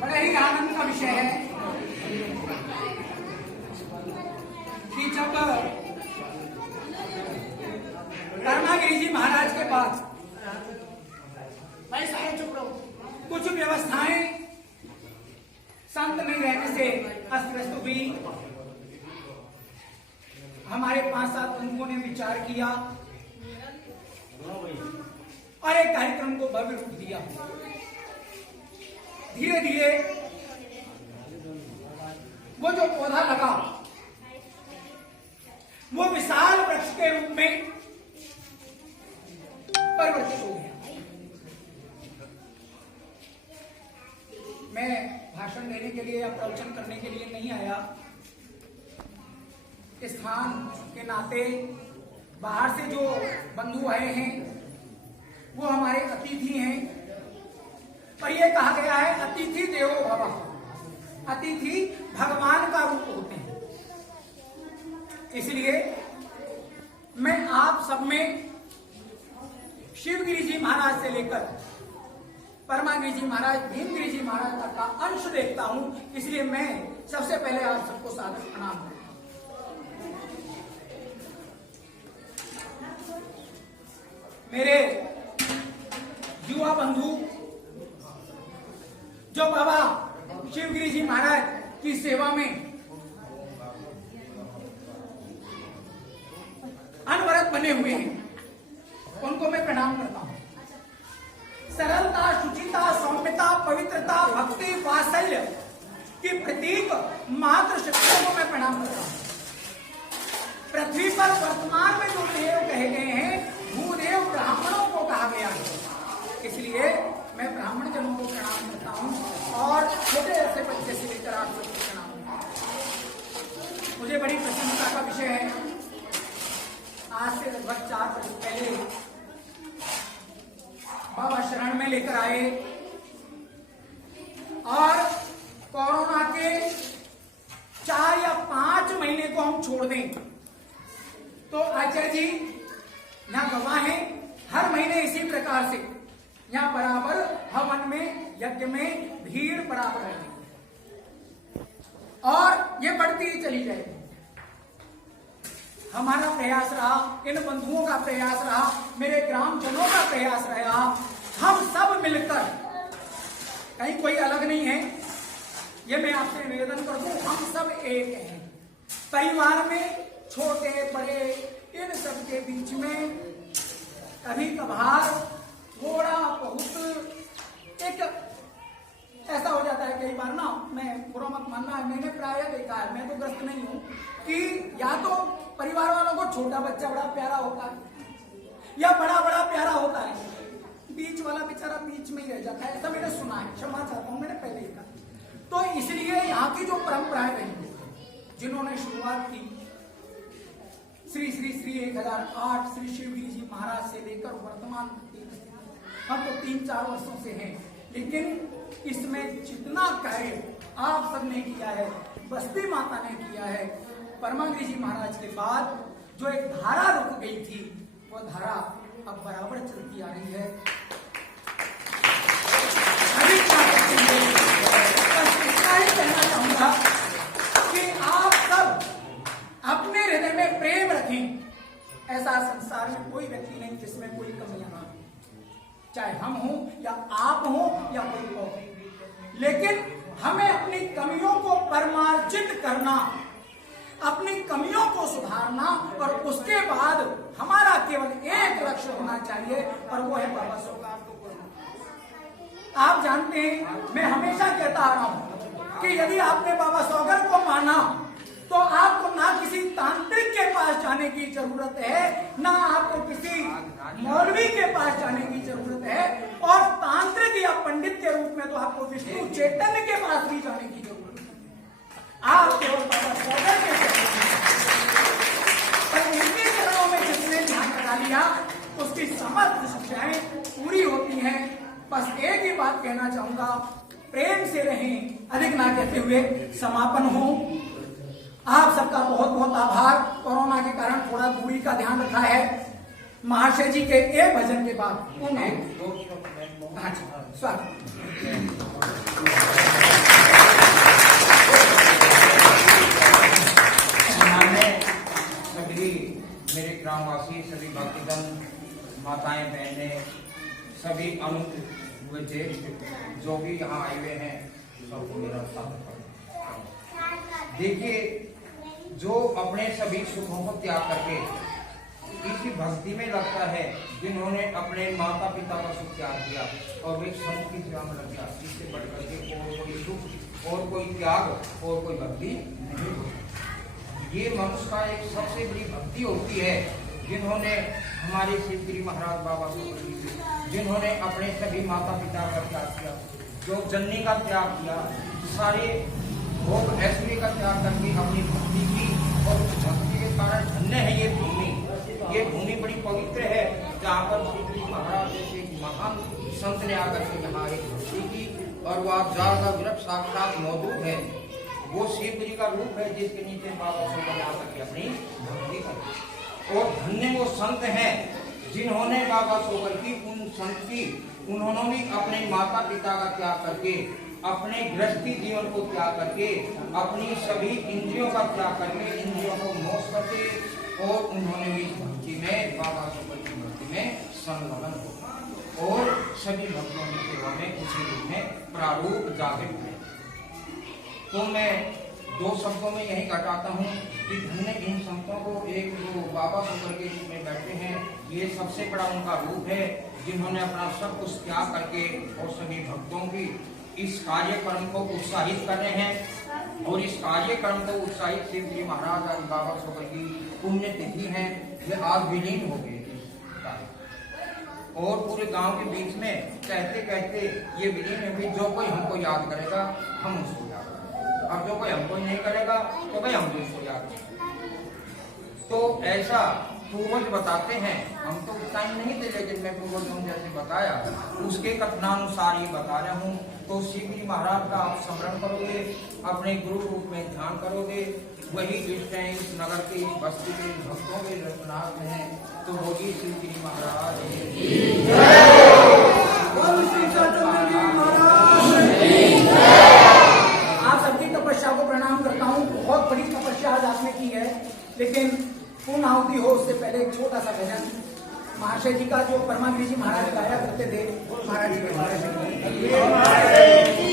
बड़े ही आनंद का विषय है कि जब कर्मागिरी जी महाराज के पास कुछ व्यवस्थाएं संत नहीं रहने से अस्त व्यस्त हुई, हमारे 5-7 बंधुओं ने विचार किया और एक कार्यक्रम को भव्य रूप दिया। धीरे धीरे वो जो पौधा लगा वो विशाल वृक्ष के रूप में परिवर्तित हो गया। मैं भाषण देने के लिए या प्रवचन करने के लिए नहीं आया। स्थान के नाते बाहर से जो बंधु आए हैं वो हमारे अतिथि हैं, और ये कहा गया है अतिथि देवो भव, अतिथि भगवान का रूप होते हैं। इसलिए मैं आप सब में शिवगिरी जी महाराज से लेकर परमागिरी जी महाराज, भीमगिरी जी महाराज तक का अंश देखता हूं, इसलिए मैं सबसे पहले आप सबको सादर प्रणाम करता हूं। मेरे युवा बंधु जो बाबा शिवगिरी जी महाराज की सेवा में अनवरत बने हुए हैं, उनको मैं प्रणाम करता हूं। सरलता, शुचिता, सौम्यता, पवित्रता, भक्ति, वात्सल्य की प्रतीक मात्र शक्तियों को मैं प्रणाम करता हूं। पृथ्वी पर वर्तमान में जो देव कहे गए हैं, भूदेव ब्राह्मणों को कहा गया है, इसलिए मैं ब्राह्मण जनों को प्रणाम करता हूं और छोटे ऐसे बच्चे से लेकर आप सबको प्रणाम करता हूं। मुझे बड़ी प्रसन्नता का विषय है, आज से लगभग 4 वर्ष पहले बाबा शरण में लेकर आए और कोरोना के 4 या 5 महीने को हम छोड़ दें तो आचार्य जी यहाँ गवाह हैं, हर महीने इसी प्रकार से यहाँ बराबर हवन में, यज्ञ में भीड़ बराबर रहेगी और ये बढ़ती ही चली जाएगी। हमारा प्रयास रहा, इन बंधुओं का प्रयास रहा, मेरे ग्रामजनों का प्रयास रहा, हम सब मिलकर, कहीं कोई अलग नहीं है, ये मैं आपसे निवेदन कर दूं, हम सब एक हैं। परिवार में छोटे बड़े इन सब के बीच में कभी कभार थोड़ा बहुत एक ऐसा हो जाता है, कई बार ना, मैं बुरा मत मानना, मैंने प्राय देखा है, मैं तो ग्रस्त नहीं हूं, कि या तो परिवार वालों को छोटा बच्चा बड़ा प्यारा होता है या बड़ा बड़ा प्यारा होता है, बीच वाला बेचारा बीच में ही रह जाता है। ऐसा मैंने सुना है, क्षमा चाहता हूं, मैंने पहले ही कहा। तो इसलिए यहाँ की जो परंपराएं रही, जिन्होंने शुरुआत की श्री श्री श्री 1008 श्री शिवगिरी जी महाराज से लेकर वर्तमान हम तो 3-4 वर्षों से हैं, लेकिन इसमें जितना कार्य आप सबने किया है, बस्ती माता ने किया है, परमागिरी जी महाराज के बाद जो एक धारा रुक गई थी, वो धारा अब बराबर चलती आ रही है। बस इतना ही कहना चाहूंगा कि आप सब अपने हृदय में प्रेम रखें। ऐसा संसार में कोई व्यक्ति नहीं जिसमें कोई कमियां ना हो, चाहे हम हों या आप हों या कोई और, लेकिन हमें अपनी कमियों को परमार्जित करना, अपनी कमियों को सुधारना, और उसके बाद हमारा केवल एक लक्ष्य होना चाहिए और वो है बाबा सौगात को करना। आप जानते हैं, मैं हमेशा कहता आ रहा हूं कि यदि आपने बाबा सौगर को माना तो आपको ना किसी तांत्रिक के पास जाने की जरूरत है, ना आपको किसी मौलवी के पास जाने की जरूरत है, और तांत्रिक या पंडित के रूप में तो आपको विष्णु चैतन्य के पास भी जाने की जरूरत है। आप केवल बाबा सौगर के पर इनके चरणों में जिसने ध्यान लगा लिया उसकी समस्त शिक्षाएं पूरी होती हैं। बस एक ही बात कहना चाहूंगा, प्रेम से रहें, अधिक ना कहते हुए समापन हो। आप सबका बहुत बहुत आभार। कोरोना के कारण थोड़ा दूरी का ध्यान रखा है। महाशय जी के एक भजन के बाद स्वागत। सभी मेरे ग्रामवासी, सभी भक्तजन, माताएं, बहनें, सभी अनुज व ज्येष्ठ जो भी यहाँ आए हुए हैं, सबको मेरा स्वागत। देखिए, जो अपने सभी सुखों को त्याग करके इसी भक्ति में लगता है, जिन्होंने अपने माता पिता का सुख त्याग किया और वे संत की सेवा में लग गया, इससे बढ़कर के और कोई सुख और कोई त्याग और कोई भक्ति नहीं होती। ये मनुष्य का एक सबसे बड़ी भक्ति होती है, जिन्होंने हमारे शिवगिरी महाराज बाबा जिन्होंने अपने सभी माता पिता का त्याग किया, जो जननी का त्याग किया, सारे भोग ऐश्वर्य का त्याग करके अपनी भक्ति की, और उस भक्ति के कारण धन्य है ये भूमि। ये भूमि बड़ी पवित्र है, जहाँ पर शिवगिरी महाराज जैसे महान संत ने आकर के यहाँ एक भक्ति की, और वह जाल का वृक्ष साक्षात मौजूद है। वो शिव जी का रूप है, जिसके नीचे बाबा सुंदर आकर के अपनी भक्ति करते। और धन्य वो संत हैं जिन्होंने बाबा सोकर की उन संत की, उन्होंने भी अपने माता पिता का त्याग करके, अपने गृहस्थी जीवन को त्याग करके, अपनी सभी इंद्रियों का त्याग करके, इंद्रियों को मोक्ष करके, और उन्होंने भी भक्ति में, बाबा सोकर की भक्ति में संलग्न हो और सभी भक्तों की सेवा में उसी रूप में प्रारूप जागृत है। तो मैं दो शब्दों में यही घटाता हूँ कि धन्य इन संतों को, एक जो बाबा सुंदर के रूप में बैठे हैं, ये सबसे बड़ा उनका रूप है, जिन्होंने अपना सब कुछ त्याग करके और सभी भक्तों की इस कार्यक्रम को उत्साहित कर रहे हैं। और इस कार्यक्रम को उत्साहित शिवगिरी महाराज आज बाबा सुंदर की पुण्य तिथि है, ये आज विलीन हो गए और पूरे गांव के बीच में कहते कहते ये विलीन है भी, जो कोई हमको याद करेगा हम उसको याद करेंगे, अब जो कोई हमको नहीं करेगा तो भाई हम भी उसको याद करेंगे। तो ऐसा पूर्वज बताते हैं, हम तो टाइम नहीं थे, लेकिन मैं पूर्वजों ने जैसे बताया उसके कथनानुसार ये बता रहा हूँ। तो शिवगिरी महाराज का आप स्मरण करोगे, अपने गुरु रूप में ध्यान करोगे, वही इष्ट हैं इस नगर के, इस बस्ती के, भक्तों के रघुनाथ हैं, तो होगी शिवगिरी महाराज। आप सबकी तपस्या को प्रणाम करता हूँ। बहुत बड़ी तपस्या आज आपने की है, लेकिन पूर्ण आहुति हो उससे पहले एक छोटा सा भजन महाशय जी का, जो परमागिरी जी महाराज गाया करते थे, महाराज जी के बारे में।